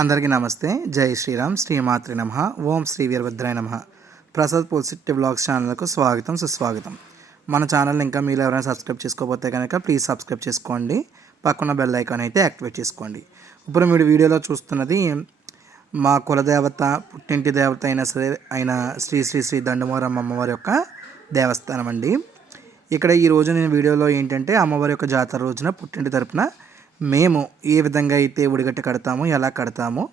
అందరికీ నమస్తే. జై శ్రీరామ్. శ్రీమాతృ నమ. ఓం శ్రీ వీరభద్రాయ నమ. ప్రసాద్ పాజిటివ్ బ్లాగ్స్ ఛానల్కు స్వాగతం సుస్వాగతం. మన ఛానల్ ఇంకా మీరు ఎవరైనా సబ్స్క్రైబ్ చేసుకోకపోతే కనుక ప్లీజ్ సబ్స్క్రైబ్ చేసుకోండి. పక్కన బెల్ ఐకాన్ అయితే యాక్టివేట్ చేసుకోండి. ఇప్పుడు మీరు వీడియోలో చూస్తున్నది మా కులదేవత పుట్టింటి దేవత అయిన సరే అయిన శ్రీ శ్రీ శ్రీ దండమూరమ్మ అమ్మవారి యొక్క దేవస్థానం అండి. ఇక్కడ ఈ రోజు నేను వీడియోలో ఏంటంటే అమ్మవారి యొక్క జాతర రోజున పుట్టింటి తరపున మేము ఏ విధంగా అయితే ఉడిగట్ట కడతామో ఎలా కడతామో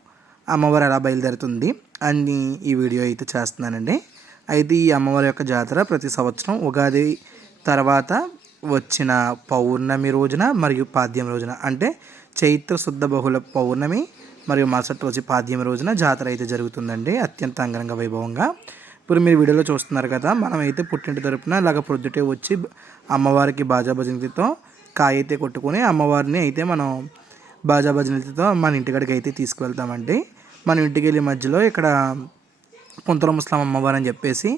అమ్మవారు ఎలా బయలుదేరుతుంది. అని ఈ వీడియో అయితే చేస్తున్నానండి. అయితే ఈ అమ్మవారి యొక్క జాతర ప్రతి సంవత్సరం ఉగాది తర్వాత వచ్చిన పౌర్ణమి రోజున మరియు పాద్యం రోజున అంటే చైత్ర శుద్ధ బహుళ పౌర్ణమి మరియు మరుసటి రోజు పాద్యం రోజున జాతర అయితే జరుగుతుందండి అత్యంత అంగరంగ వైభవంగా. ఇప్పుడు మీరు వీడియోలో చూస్తున్నారు కదా మనం అయితే పుట్టింటి తరపున ఇలాగ ప్రొద్దుటే వచ్చి అమ్మవారికి బాజా భజంతితో కాయ అయితే కొట్టుకొని అమ్మవారిని అయితే మనం బాజా భజనలతో మన ఇంటికాడికి అయితే తీసుకువెళ్తామండి. మన ఇంటికి వెళ్ళే మధ్యలో ఇక్కడ కుంతల ముస్లాం అమ్మవారు అని చెప్పేసి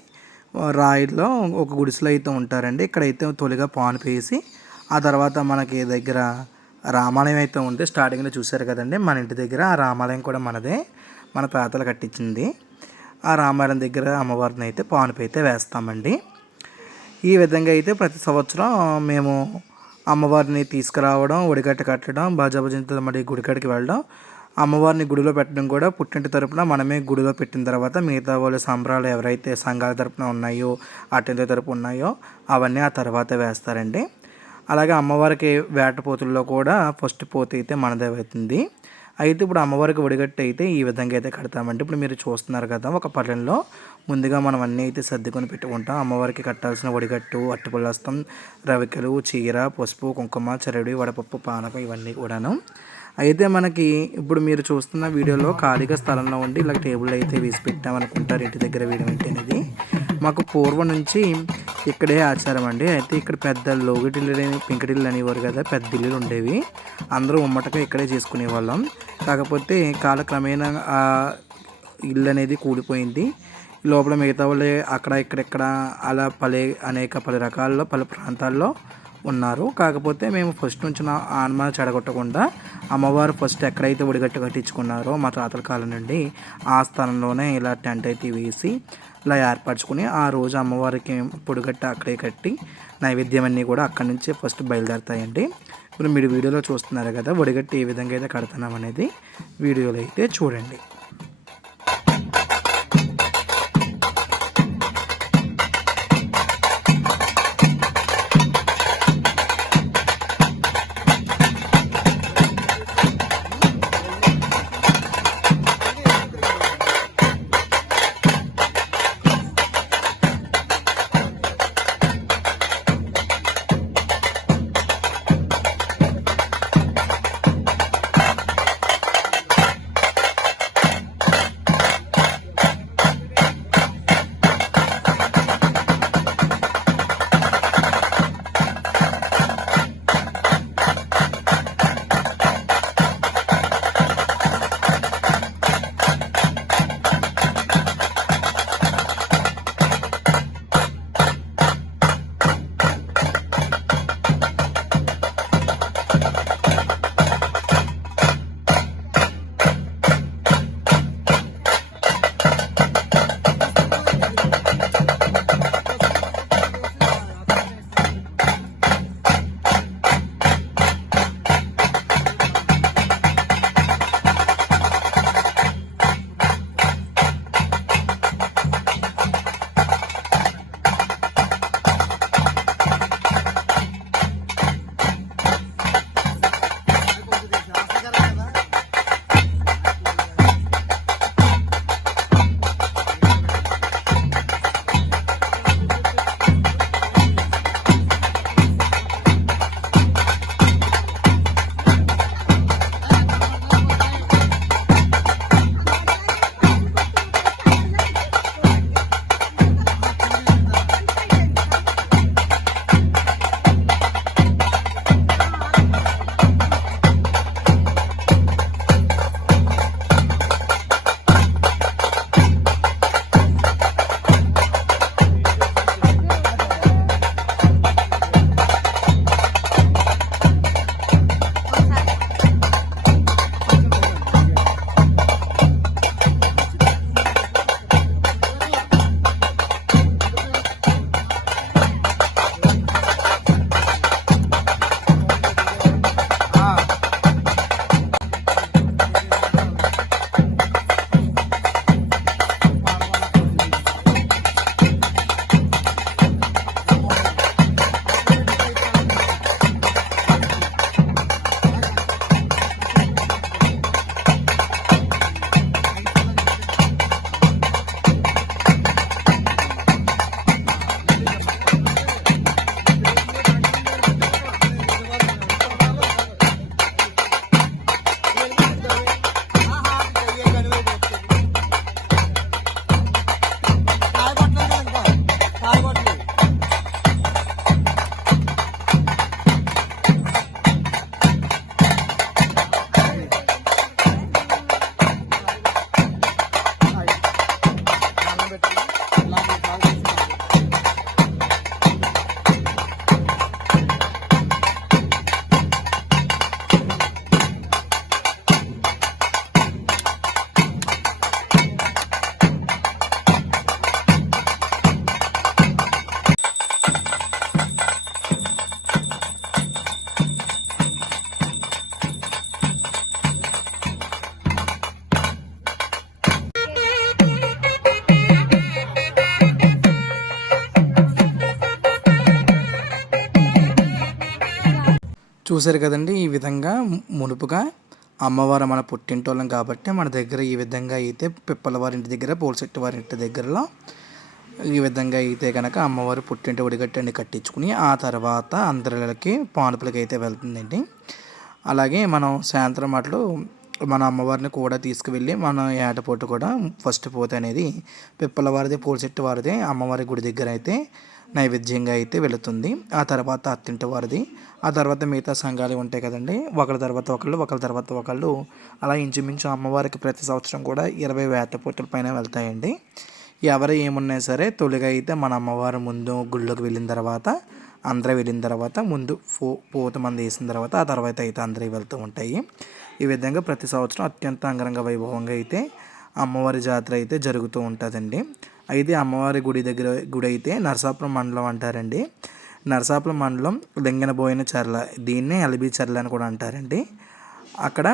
రాయిలో ఒక గుడిసెలో అయితే ఉంటారండి. ఇక్కడైతే తొలిగా పాను వేసి ఆ తర్వాత మనకి దగ్గర రామాలయం అయితే ఉంది స్టార్టింగ్లో చూశారు కదండి. మన ఇంటి దగ్గర ఆ రామాలయం కూడా మనదే. మన తాతలు కట్టించింది. ఆ రామాలయం దగ్గర అమ్మవారిని అయితే పానుపు అయితే వేస్తామండి. ఈ విధంగా అయితే ప్రతి సంవత్సరం మేము అమ్మవారిని తీసుకురావడం ఒడిగట్ట కట్టడం బాజా భజనతో మరి గుడికాడికి వెళ్ళడం అమ్మవారిని గుడిలో పెట్టడం కూడా పుట్టింటి తరపున మనమే గుడిలో పెట్టిన తర్వాత మిగతా వాళ్ళ సంబరాలు ఎవరైతే సంఘాల తరపున ఉన్నాయో అటెంత తరపు ఉన్నాయో అవన్నీ ఆ తర్వాత వేస్తారండి. అలాగే అమ్మవారికి వేటపోతుల్లో కూడా ఫస్ట్ పోత అయితే మనదే అవుతుంది. అయితే ఇప్పుడు అమ్మవారికి ఒడిగట్టు అయితే ఈ విధంగా అయితే కడతామంటే ఇప్పుడు మీరు చూస్తున్నారు కదా ఒక పళ్ళెంలో ముందుగా మనం అన్నీ అయితే సర్దుకొని పెట్టుకుంటాం. అమ్మవారికి కట్టాల్సిన ఒడిగట్టు అట్టుపుల్లస్తం రవికలు చీర పసుపు కుంకుమ చెరడు వడపప్పు పానకం ఇవన్నీ కూడాను. అయితే మనకి ఇప్పుడు మీరు చూస్తున్న వీడియోలో ఖాళీగా స్థలంలో ఉండి ఇలా టేబుల్ అయితే వేసి పెట్టామనుకుంటారు ఇంటి దగ్గర వేయడం ఏంటి అనేది. మాకు పూర్వం నుంచి ఇక్కడే ఆచారం అండి. అయితే ఇక్కడ పెద్ద లోగిటిల్లు పెంకటిల్లు అనేవారు కదా పెద్ద ఇల్లులు ఉండేవి. అందరూ ఉమ్మటగా ఇక్కడే చేసుకునే వాళ్ళం కాకపోతే కాలక్రమేణా ఆ ఇల్లు అనేది కూలిపోయింది. లోపల మిగతా వాళ్ళే అక్కడ ఇక్కడెక్కడ అలా పలు అనేక పలు రకాల్లో పలు ప్రాంతాల్లో ఉన్నారు. కాకపోతే మేము ఫస్ట్ నుంచి ఆనమాన చెడగొట్టకుండా అమ్మవారు ఫస్ట్ ఎక్కడైతే ఒడిగట్టు కట్టించుకున్నారో మా తాతల కాలం నుండి ఆ స్థలంలోనే ఇలా టెంట్ అయితే వేసి ఇలా ఏర్పరచుకుని ఆ రోజు అమ్మవారికి పొడిగట్ట అక్కడే కట్టి నైవేద్యం అన్నీ కూడా అక్కడి నుంచే ఫస్ట్ బయలుదేరుతాయండి. ఇప్పుడు మీరు వీడియోలో చూస్తున్నారు కదా ఒడిగట్టి ఏ విధంగా అయితే కడుతున్నాం అనేది వీడియోలో అయితే చూడండి. చూశారు కదండి ఈ విధంగా మునుపుగా అమ్మవారు మన పుట్టింటోళ్ళం కాబట్టి మన దగ్గర ఈ విధంగా అయితే పిప్పల ఇంటి దగ్గర పోల్సెట్టి వారి ఇంటి దగ్గరలో ఈ విధంగా అయితే కనుక అమ్మవారు పుట్టింటి ఒడిగట్టండి కట్టించుకుని ఆ తర్వాత అందరికి పానుపులకి అయితే వెళ్తుందండి. అలాగే మనం సాయంత్రం అట్లు మన అమ్మవారిని కూడా తీసుకువెళ్ళి మన ఏటపోటు కూడా ఫస్ట్ పోత అనేది పిప్పల వారిది పూలచెట్టు వారిది అమ్మవారి గుడి దగ్గర అయితే నైవేద్యంగా అయితే వెళుతుంది. ఆ తర్వాత అత్తింటి వారిది. ఆ తర్వాత మిగతా సంఘాలు ఉంటాయి కదండి. ఒకరి తర్వాత ఒకళ్ళు ఒకరి తర్వాత ఒకళ్ళు. అలా ఇంచుమించు అమ్మవారికి ప్రతి సంవత్సరం కూడా ఇరవై వేత పూటల పైన వెళ్తాయండి. ఎవరు ఏమున్నా సరే తొలిగా అయితే మన అమ్మవారు ముందు గుళ్ళోకి వెళ్ళిన తర్వాత అందరూ వెళ్ళిన తర్వాత ముందు పో పోత మంది వేసిన తర్వాత ఆ తర్వాత అయితే అందరూ వెళ్తూ ఉంటాయి. ఈ విధంగా ప్రతి సంవత్సరం అత్యంత అంగరంగ వైభవంగా అయితే అమ్మవారి జాతర అయితే జరుగుతూ ఉంటుందండి. అయితే అమ్మవారి గుడి దగ్గర గుడి అయితే నరసాపురం మండలం అంటారండి. నరసాపురం మండలం లింగనబోయిన చర్ల. దీన్నే అలబీ చర్ల అని కూడా అంటారండి. అక్కడ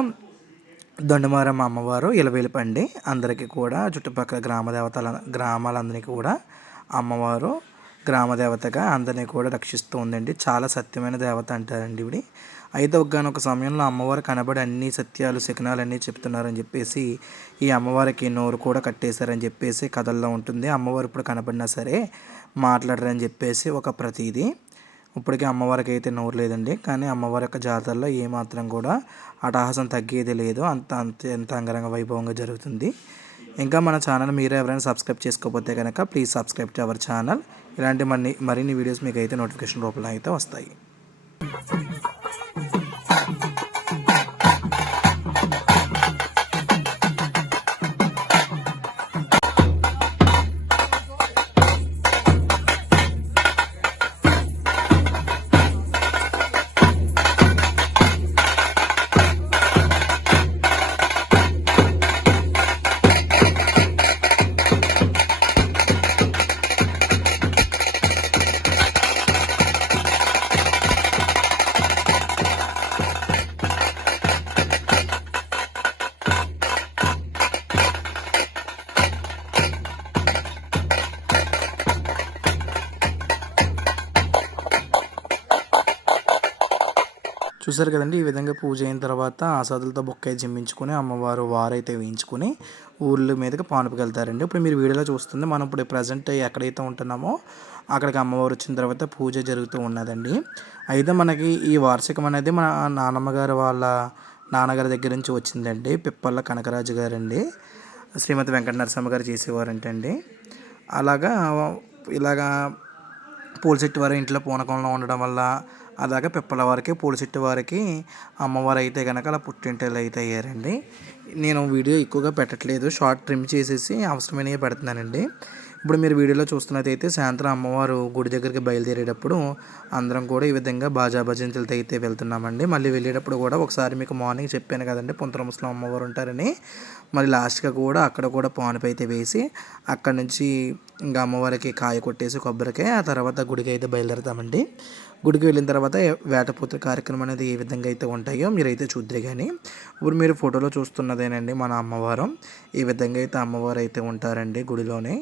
దొండమారమ్మ అమ్మవారు ఇలవేలిపండి. అందరికీ కూడా చుట్టుపక్కల గ్రామ దేవతల గ్రామాలందరికీ కూడా అమ్మవారు గ్రామ దేవతగా అందరినీ కూడా రక్షిస్తూ ఉందండి. చాలా సత్యమైన దేవత అంటారండి ఇవి అయితే ఒకనొక సమయంలో అమ్మవారు కనబడి అన్ని సత్యాలు శకునాలు అన్నీ చెప్తున్నారని చెప్పేసి ఈ అమ్మవారికి నోరు కూడా కట్టేశారని చెప్పేసి కథల్లో ఉంటుంది. అమ్మవారు ఇప్పుడు కనబడినా సరే మాట్లాడరని చెప్పేసి ఒక ప్రతీది. ఇప్పటికీ అమ్మవారికి అయితే నోరు లేదండి. కానీ అమ్మవారి యొక్క జాతరలో ఏమాత్రం కూడా అటహాసం తగ్గేది లేదు. అంత అంత ఎంత అంగరంగ వైభవంగా జరుగుతుంది. ఇంకా మన ఛానల్ మీరు ఎవరైనా సబ్స్క్రైబ్ చేసుకోకపోతే కనుక please subscribe to our channel. ఇలాంటి మరిన్ని మరిన్ని వీడియోస్ మీకు అయితే నోటిఫికేషన్ రూపంలో అయితే వస్తాయి. చూసారు కదండి ఈ విధంగా పూజ అయిన తర్వాత ఆసాదులతో బొక్కాయి జిమ్మించుకొని అమ్మవారు వారైతే వేయించుకొని ఊర్ల మీదకి పానుపుకి వెళ్తారండి ఇప్పుడు మీరు వీడియోలో చూస్తుంది మనం ఇప్పుడు ప్రజెంట్ ఎక్కడైతే ఉంటున్నామో అక్కడికి అమ్మవారు వచ్చిన తర్వాత పూజ జరుగుతూ ఉన్నదండి. అయితే మనకి ఈ వార్షికం అనేది మన నానమ్మ గారు వాళ్ళ నాన్నగారి దగ్గర నుంచి వచ్చిందండి. పిప్పల్ల కనకరాజు గారండి. శ్రీమతి వెంకట నరసింహ గారు చేసేవారంటండి. అలాగా ఇలాగా పూల చెట్టు వారి ఇంట్లో పూనకంలో ఉండడం వల్ల అలాగే పిప్పల వారికి పూల చెట్టు వారికి అమ్మవారు అయితే కనుక అలా పుట్టింటలు అయితే అయ్యారండి. నేను వీడియో ఎక్కువగా పెట్టట్లేదు షార్ట్ ట్రిమ్ చేసేసి అవసరమైనవి పెడుతున్నానండి. ఇప్పుడు మీరు వీడియోలో చూస్తున్నట్టయితే సాయంత్రం అమ్మవారు గుడి దగ్గరికి బయలుదేరేటప్పుడు అందరం కూడా ఈ విధంగా బాజా భజంతులతో అయితే వెళ్తున్నామండి. మళ్ళీ వెళ్ళేటప్పుడు కూడా ఒకసారి మీకు మార్నింగ్ చెప్పాను కదండి పుంతర ముసలం అమ్మవారు ఉంటారని. మరి లాస్ట్గా కూడా అక్కడ కూడా పానుపు అయితే వేసి అక్కడ నుంచి ఇంకా అమ్మవారికి కాయ కొట్టేసి కొబ్బరికాయ ఆ తర్వాత గుడికి అయితే బయలుదేరుతామండి. గుడికి వెళ్ళిన తర్వాత వేటపూత కార్యక్రమం అనేది ఏ విధంగా అయితే ఉంటాయో మీరైతే చూద్దరు కానీ ఇప్పుడు మీరు ఫోటోలో చూస్తున్నదేనండి మన అమ్మవారు. ఈ విధంగా అయితే అమ్మవారు అయితే ఉంటారండి గుడిలోనే.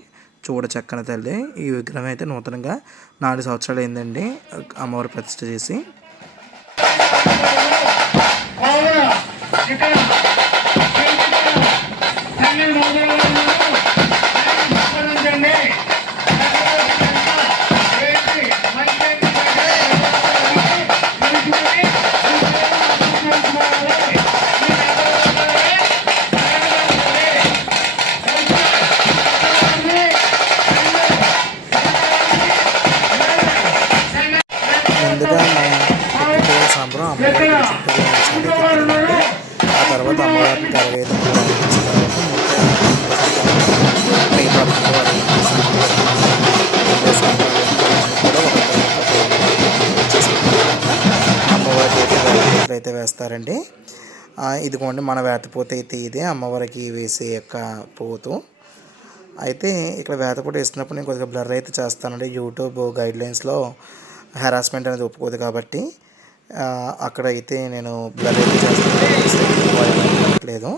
చూడ చక్కని తల్లి. ఈ విగ్రహం అయితే నూతనంగా నాలుగు సంవత్సరాలు అయిందండి. అమ్మవారు ప్రతిష్ట చేసి. వేటపోతులు అయితే వేస్తారండి. ఇదిగోండి మన వేటపోత అయితే ఇదే అమ్మవారికి వేసే యొక్క పోతు. అయితే ఇక్కడ వేతపోటు వేసినప్పుడు నేను కొద్దిగా బ్లర్ అయితే చేస్తానండి. యూట్యూబ్ గైడ్లైన్స్లో హెరాస్మెంట్ అనేది ఒప్పుకోదు కాబట్టి అక్కడ అయితే నేను బ్లర్ అయితే చేస్తాను. లేదు.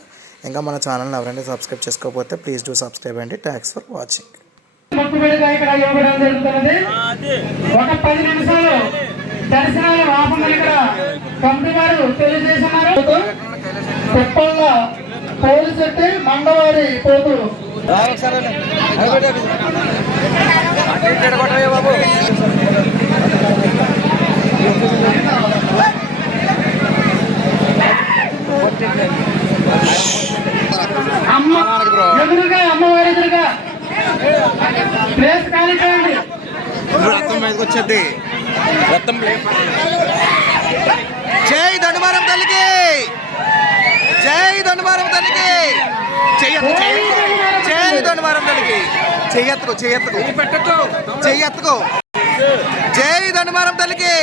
ఇంకా మన ఛానల్ని ఎవరైనా సబ్స్క్రైబ్ చేసుకోకపోతే ప్లీజ్ డూ సబ్స్క్రైబ్ అండి. Thanks for watching. ఒక పది నిమిషాలు దర్శనాలు ఆపమని ఇక్కడ కమిటీ వారు తెలియజేస్తున్నారు. తిప్పల్ల పోలీస్ అంటే మంగవారి పోతు. అమ్మ ఎదురుగా అమ్మవారి ఎదురుగా. ప్లేస్ ఖాళీ చేయండి. రక్తం మీదకి వచ్చేది రక్తం జై ధనుమారం తల్లికి! జై ధనుమారం తల్లికి! చెయ్యత్తు చెయ్యత్తు జై ధనుమారం తల్లికి! చెయ్యత్తుకో చెయ్యత్తుకో చెయ్యత్తుకో జై ధనుమారం తల్లికి!